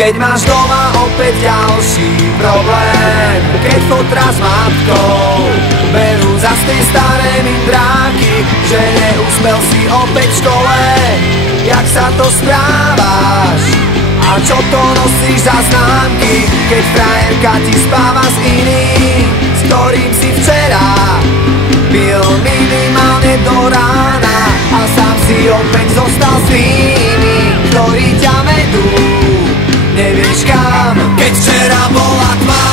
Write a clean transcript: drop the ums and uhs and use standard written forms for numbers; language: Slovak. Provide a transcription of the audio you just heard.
Keď máš doma opäť ďalší problém, keď fotra s matkou berú zas tie staré mindráky, že neúspel si opäť v škole. Jak sa to správaš? A čo to nosíš za známky? Keď frajerka ti spáva s iným, s ktorým si včera pil minimálne do rána, a sám si opäť zostal s tými, ktorí ťa vedú nevieš kam. Keď včera bola tma,